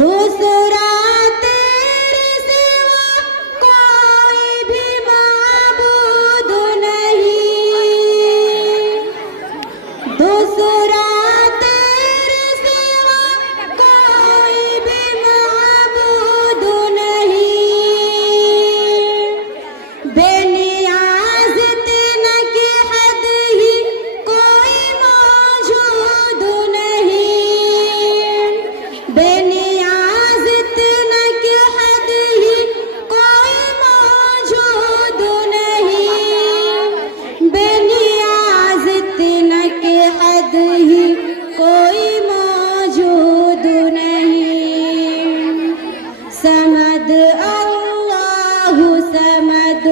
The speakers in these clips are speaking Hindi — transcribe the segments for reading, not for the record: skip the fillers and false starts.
दूसरा तेरे सिवा कोई भी माबूद नहीं दूसरा तेरे सिवा कोई भी माबूद नहीं बेनियाज इतना की हद ही कोई मौजूद नहीं बेनियाज इतना की हद ही कोई मौजूद नहीं बेनियाज इतना की हद ही कोई मौजूद नहीं समद अल्लाह समद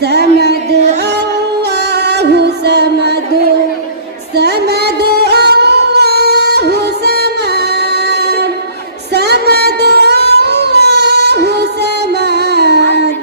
समद अल्लाह समद समद अल्लाह समद समद अल्लाह समद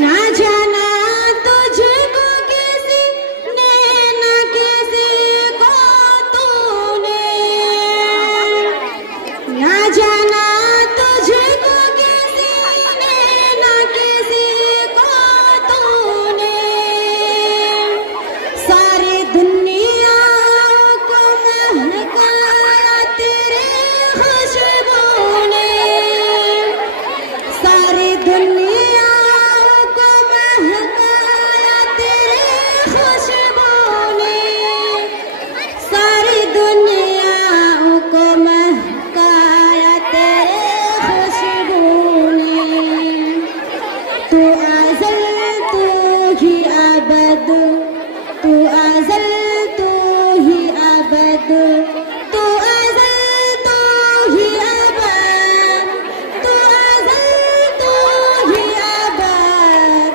ना जाना तुझको किसी ने न किसी को तूने ना जाना तुझको किसी ने न किसी को तूने सारी दुनिया को महकाया तेरे खुशबू ने सारी दुनिया को महकाया तेरे खुशबू ने सारी दुनिया को महकाया तेरे खुशबू ने तू अज़ल तू ही अबद तू अज़ल तू ही अबद तू अज़ल तू ही अबद तू अज़ल तू ही अबद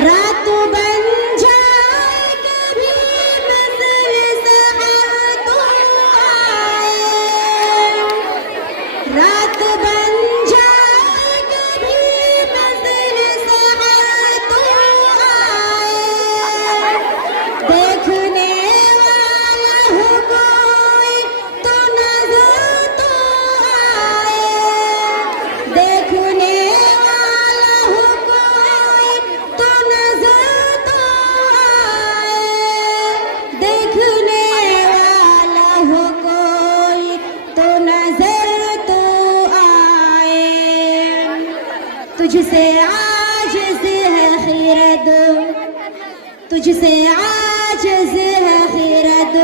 रात बन जाए कभी मंजिल सहारा तो आए रात बन जाए कभी मंजिल सहारा तो आए देखने वाला हो कोई तो नजर तो आए देखने वाला हो कोई तो नजर तो आए देखने वाला हो कोई तो नजर तो आए तुझसे आजिज़ है खिरद तुझसे आजिज़ है खिरद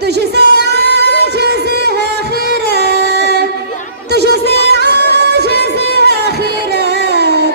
तुझसे आजिज़ है खिरद तुझसे आजिज़ है खिरद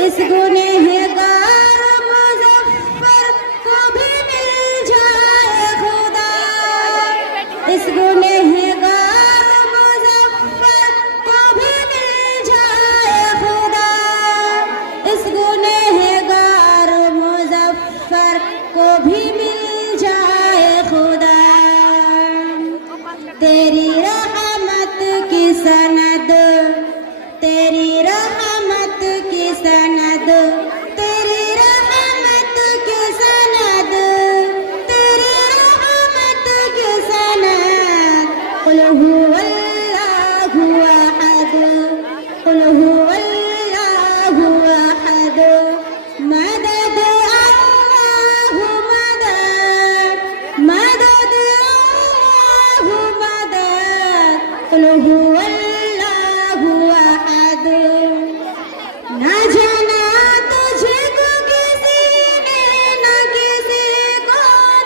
इस गुनहगार मुज़फ़्फ़र को भी मिल जाए खुदा, इस गुनहगार मुज़फ़्फ़र को भी मिल जाए खुदा, इस गुनहगार मुज़फ़्फ़र को भी मिल जाए खुदा। तेरी रहमत की सनद, तेरी रहमत की सनद, तेरी रहमत की सनद, तेरी रहमत की सनद। कुल हुवल्लाहु अहद, कुल हुवल्लाहु अहद, मदद अल्लाहु मदद, मदद अल्लाहु मदद। कुल हुवल्लाहु अहद। ना जाना तुझको किसी ने, ना किसी को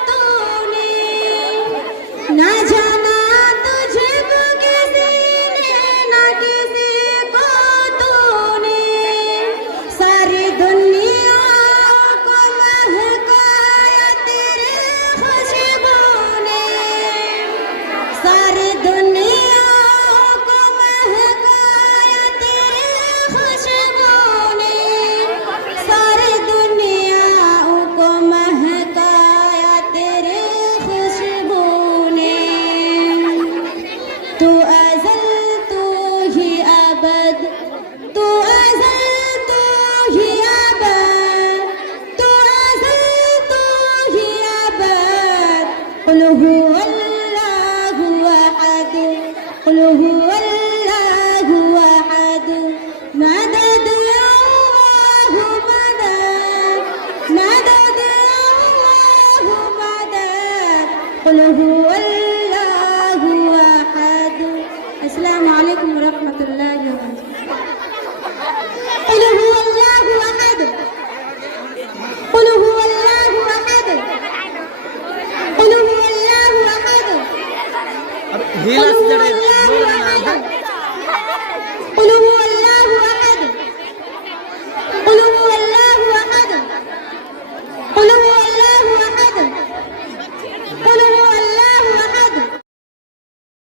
तूने, ना जाना तुझको किसी ने, ना किसी को तूने। सारी दुनिया को महकाया तेरी खुशबू ने, सारी दुनिया को महकाया तेरी खुशबू ने, सारी दुनिया को महकाया तेरी खुशबू ने। तू अज़ल तू ही अबद, तू अज़ल तू ही अबद, तू अज़ल तू ही अबद। कुल हुवल्लाहु अहद, कुल हुवल्लाहु अहद, मदद अल्लाहु मदद, मदद अल्लाहु मदद। कुल हुवल्लाहु अहद। अस्सलामु अलैकुम वरहमतुल्लाहि वबरकातुहू। कुल हुवल्लाहु अहद, कुल हुवल्लाहु अहद, कुल हुवल्लाहु अहद, अब हिला से जड़े